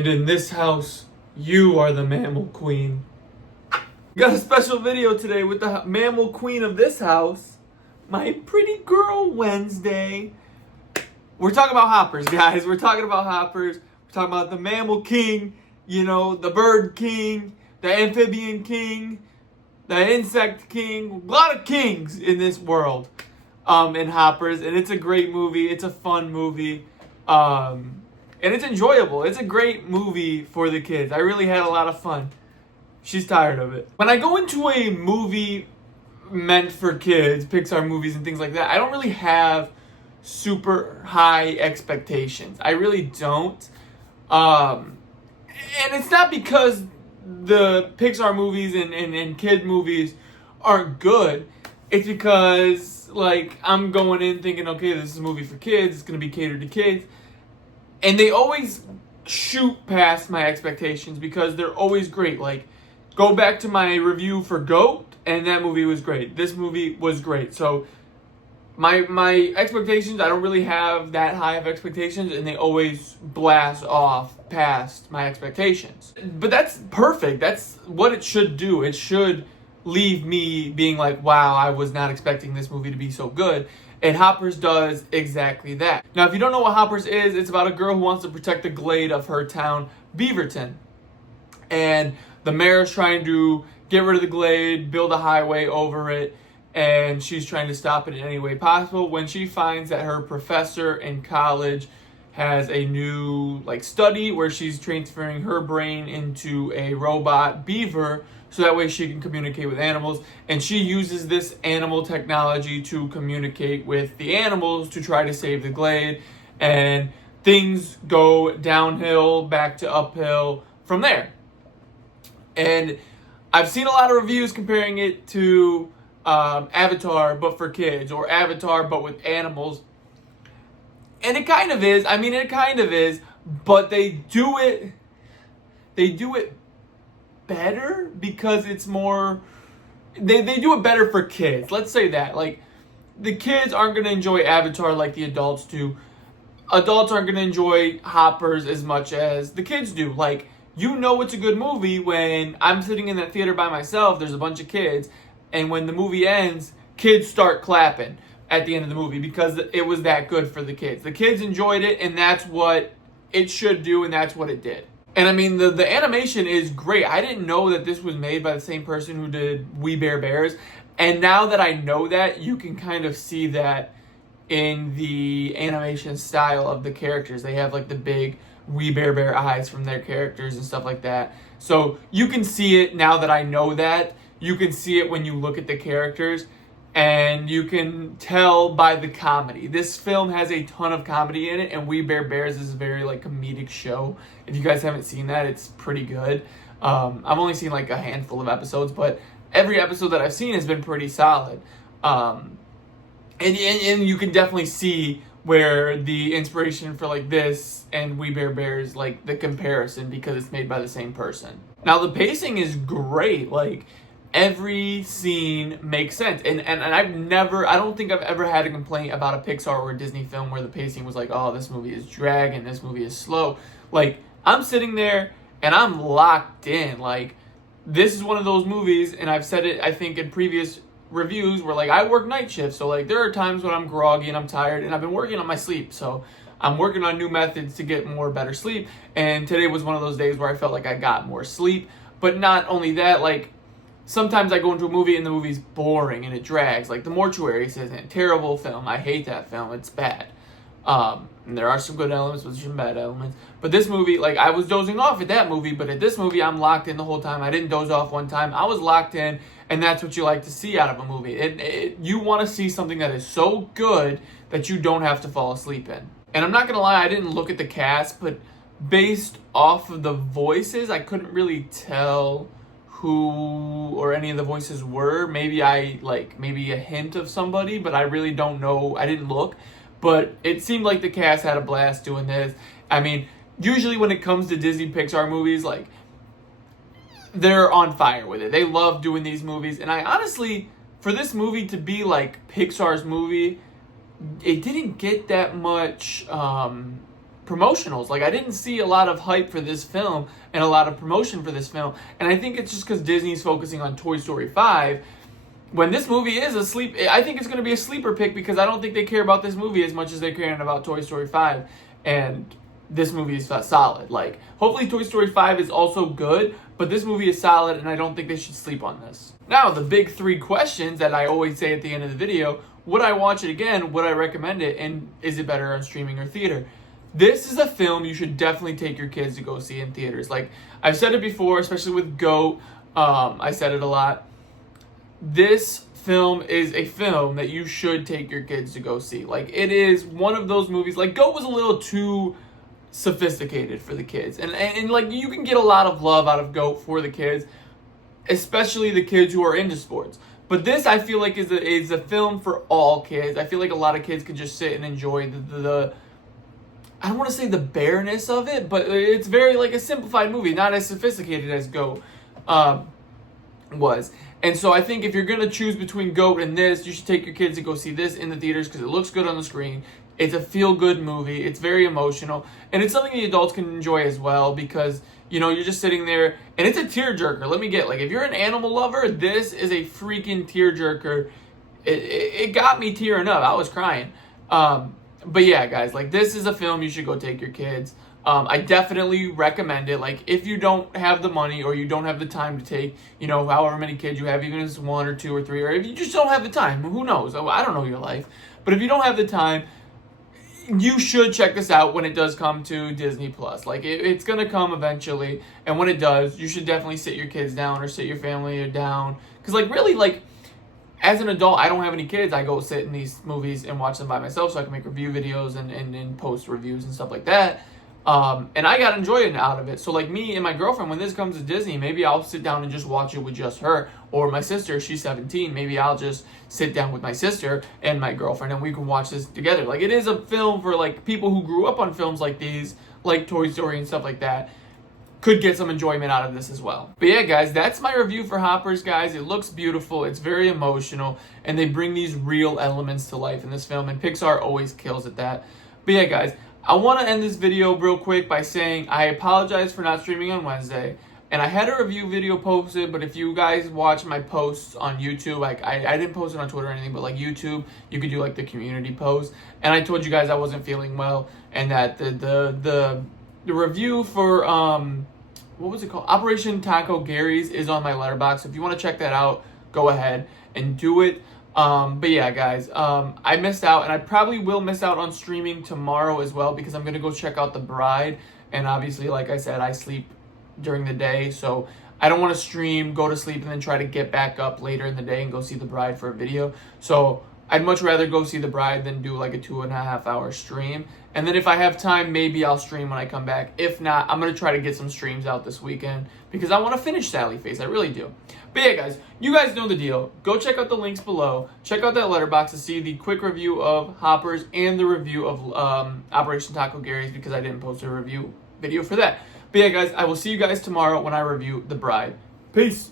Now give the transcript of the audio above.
And in this house, you are the mammal queen. Got a special video today with the mammal queen of this house, my pretty girl Wednesday. We're talking about hoppers, guys. We're talking about hoppers. We're talking about the mammal king, you know, the bird king, the amphibian king, the insect king. A lot of kings in this world in hoppers. And it's a great movie. It's a fun movie. And it's enjoyable. It's a great movie for the kids. I really had a lot of fun. She's tired of it. When I go into a movie meant for kids, Pixar movies and things like that, I don't really have super high expectations. I really don't. And it's not because the Pixar movies and kid movies aren't good. It's because, like, I'm going in thinking, okay, this is a movie for kids. It's going to be catered to kids. And they always shoot past my expectations because they're always great. Like, go back to my review for GOAT, and that movie was great. This movie was great. So my expectations, I don't really have that high of expectations, and they always blast off past my expectations. But that's perfect. That's what it should do. It should leave me being like, wow, I was not expecting this movie to be so good. And Hoppers does exactly that. Now, if you don't know what Hoppers is, it's about a girl who wants to protect the glade of her town, Beaverton. And the mayor is trying to get rid of the glade, build a highway over it, and she's trying to stop it in any way possible when she finds that her professor in college has a new study where she's transferring her brain into a robot beaver so that way she can communicate with animals, and she uses this animal technology to communicate with the animals to try to save the glade, and things go downhill back to uphill from there. And I've seen a lot of reviews comparing it to Avatar but for kids, or Avatar but with animals. And it kind of is. I mean, it kind of is, but they do it better because it's more, they do it better for kids. Let's say that. Like, the kids aren't going to enjoy Avatar like the adults do. Adults aren't going to enjoy Hoppers as much as the kids do. Like, you know it's a good movie when I'm sitting in that theater by myself, there's a bunch of kids, and when the movie ends, kids start clapping at the end of the movie because it was that good for the kids. The kids enjoyed it, and that's what it should do, and that's what it did. And I mean, the animation is great. I didn't know that this was made by the same person who did We Bare Bears. And now that I know that, you can kind of see that in the animation style of the characters. They have like the big We Bare Bear eyes from their characters and stuff like that. So you can see it now that I know that. You can see it when you look at the characters. And you can tell by the comedy. This film has a ton of comedy in it, and We Bare Bears is a very comedic show. If you guys haven't seen that, it's pretty good. I've only seen a handful of episodes, but every episode that I've seen has been pretty solid. And you can definitely see where the inspiration for this and We Bare Bears, the comparison, because it's made by the same person. Now, the pacing is great. Every scene makes sense. And I don't think I've ever had a complaint about a Pixar or a Disney film where the pacing was oh, this movie is dragging, this movie is slow. I'm sitting there and I'm locked in. This is one of those movies, and I've said it, I think, in previous reviews, where I work night shifts. So there are times when I'm groggy and I'm tired, and I've been working on my sleep. So I'm working on new methods to get better sleep. And today was one of those days where I felt like I got more sleep. But not only that, sometimes I go into a movie and the movie's boring and it drags. The Mortuary is a terrible film. I hate that film. It's bad. And there are some good elements, but some bad elements. But this movie, I was dozing off at that movie, but at this movie, I'm locked in the whole time. I didn't doze off one time. I was locked in, and that's what you like to see out of a movie. You want to see something that is so good that you don't have to fall asleep in. And I'm not going to lie, I didn't look at the cast, but based off of the voices, I couldn't really tell who or any of the voices were. Maybe maybe a hint of somebody, but I really don't know. I didn't look, but it seemed like the cast had a blast doing this. I mean, usually when it comes to Disney Pixar movies, they're on fire with it. They love doing these movies, and I honestly, for this movie to be Pixar's movie, it didn't get that much promotionals. Like, I didn't see a lot of hype for this film and a lot of promotion for this film. And I think it's just because Disney's focusing on Toy Story 5. When this movie is I think it's going to be a sleeper pick because I don't think they care about this movie as much as they're caring about Toy Story 5. And this movie is solid. Like, hopefully Toy Story 5 is also good, but this movie is solid, and I don't think they should sleep on this. Now, the big 3 questions that I always say at the end of the video: would I watch it again? Would I recommend it? And is it better on streaming or theater? This is a film you should definitely take your kids to go see in theaters. Like, I've said it before, especially with GOAT. I said it a lot. This film is a film that you should take your kids to go see. Like, it is one of those movies. Like, GOAT was a little too sophisticated for the kids, and like, you can get a lot of love out of GOAT for the kids, especially the kids who are into sports. But this, I feel like, is a film for all kids. I feel like a lot of kids could just sit and enjoy the I don't want to say the bareness of it, but it's very like a simplified movie, not as sophisticated as GOAT was. And so I think if you're going to choose between GOAT and this, you should take your kids to go see this in the theaters because it looks good on the screen. It's a feel-good movie. It's very emotional. And it's something the adults can enjoy as well because, you know, you're just sitting there. And it's a tearjerker. Let me get, like, if you're an animal lover, this is a freaking tearjerker. It got me tearing up. I was crying. But yeah, guys, like, this is a film you should go take your kids. I definitely recommend it. Like, if you don't have the money or you don't have the time to take, you know, however many kids you have, even if it's 1 or 2 or 3, or if you just don't have the time, who knows? I don't know your life. But if you don't have the time, you should check this out when it does come to Disney Plus. Like, it's gonna come eventually, and when it does, you should definitely sit your kids down or sit your family down. Because, like, really, like, as an adult, I don't have any kids. I go sit in these movies and watch them by myself so I can make review videos and post reviews and stuff like that. And I got enjoyment out of it. So, like, me and my girlfriend, when this comes to Disney, maybe I'll sit down and just watch it with just her. Or my sister, she's 17. Maybe I'll just sit down with my sister and my girlfriend and we can watch this together. Like, it is a film for, like, people who grew up on films like these, like Toy Story and stuff like that, could get some enjoyment out of this as well. But yeah, guys, that's my review for Hoppers, guys. It looks beautiful. It's very emotional. And they bring these real elements to life in this film. And Pixar always kills at that. But yeah, guys, I want to end this video real quick by saying I apologize for not streaming on Wednesday. And I had a review video posted, but if you guys watch my posts on YouTube, like, I didn't post it on Twitter or anything, but like YouTube, you could do like the community post. And I told you guys I wasn't feeling well and that the review for what was it called? Operation Taco Gary's is on my letterbox. If you want to check that out, go ahead and do it. But yeah, guys, I missed out, and I probably will miss out on streaming tomorrow as well because I'm gonna go check out The Bride. And obviously, like I said, I sleep during the day, so I don't want to stream, go to sleep, and then try to get back up later in the day and go see The Bride for a video. So I'd much rather go see The Bride than do like a 2.5 hour stream. And then if I have time, maybe I'll stream when I come back. If not, I'm going to try to get some streams out this weekend because I want to finish Sally Face. I really do. But yeah, guys, you guys know the deal. Go check out the links below. Check out that letterbox to see the quick review of Hoppers and the review of Operation Taco Gary's because I didn't post a review video for that. But yeah, guys, I will see you guys tomorrow when I review The Bride. Peace.